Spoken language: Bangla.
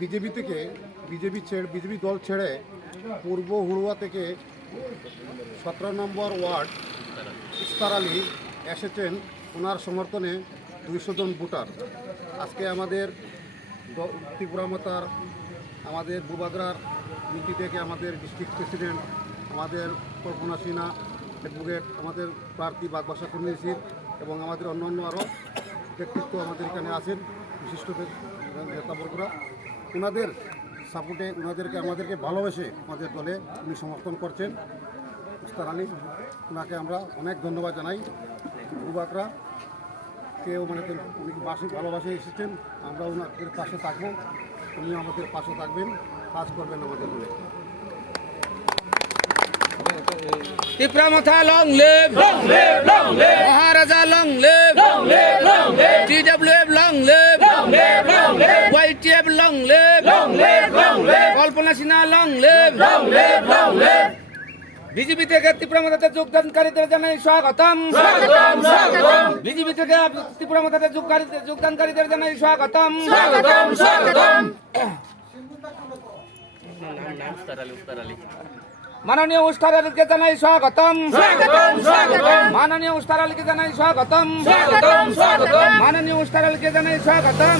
বিজেপি দল ছেড়ে পূর্ব হুড়ুয়া থেকে 17 নম্বর ওয়ার্ড ইস্তার আলী এসেছেন। ওনার সমর্থনে 200 জন ভোটার। আজকে আমাদের ত্রিপুরা মাতার আমাদের বুবাগরার নীতি থেকে আমাদের ডিস্ট্রিক্ট প্রেসিডেন্ট আমাদের কল্পনা সিনহা অ্যাডভোকেট, আমাদের প্রার্থী বাগবাসা কর্মীশীল এবং আমাদের অন্যান্য আরও ব্যক্তিত্ব আমাদের এখানে আছেন, বিশিষ্ট নেতাবর্গরা। ওনাদের সাপোর্টে আমাদেরকে ভালোবেসে আমাদের দলে উনি সমর্থন করছেন। ইস্তার আলী, ওনাকে আমরা অনেক ধন্যবাদ জানাই। বুবাকরা কেউ উনি ভালোবাসে এসেছেন, আমরা ওনাদের পাশে থাকবো, উনি আমাদের পাশে থাকবেন, কাজ করবেন আমাদের দলে। ত্রিপুরা মাথা long live, Maharaja long live, TWF long live, YTF long live, Kalpana Sinha long live. BJP থেকে ত্রিপুরা মাতাতে যোগদানকারীদের জানাই স্বাগতম। বিজেপি থেকে ত্রিপুরা মাতাতে যোগদানকারীদের জানাই স্বাগতম। মাননীয় উস্তাদ আলীকে জানাই স্বাগতম। মাননীয় উস্তাদ আলীকে জানাই স্বাগতম। মাননীয় উস্তাদ আলীকে জানাই স্বাগতম।